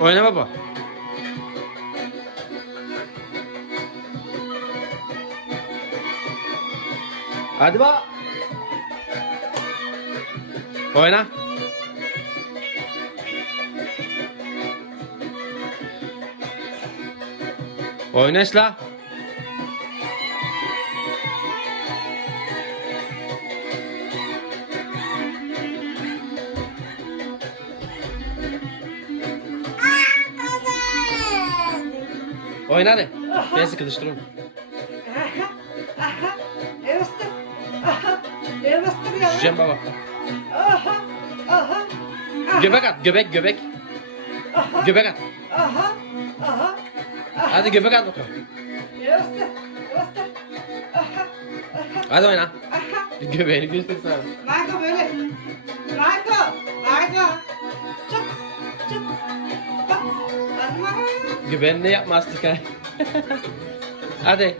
Oyna baba. Hadi bak. Oyna. Oyna Esla. Oyna hadi. Ben sıkıştırıyorum. Aha, Evastık ya. Düşeceğim baba. Aha, aha, Göbek at, göbek, göbek. aha, Göbek at. aha, aha. Hadi göbek at bakalım. Evastık, Evastık, aha, Hadi oyna. Göbeğini göstersene. Michael böyle. Michael, Michael. Çık, çık. Ne yapmazdık ha? Hadi.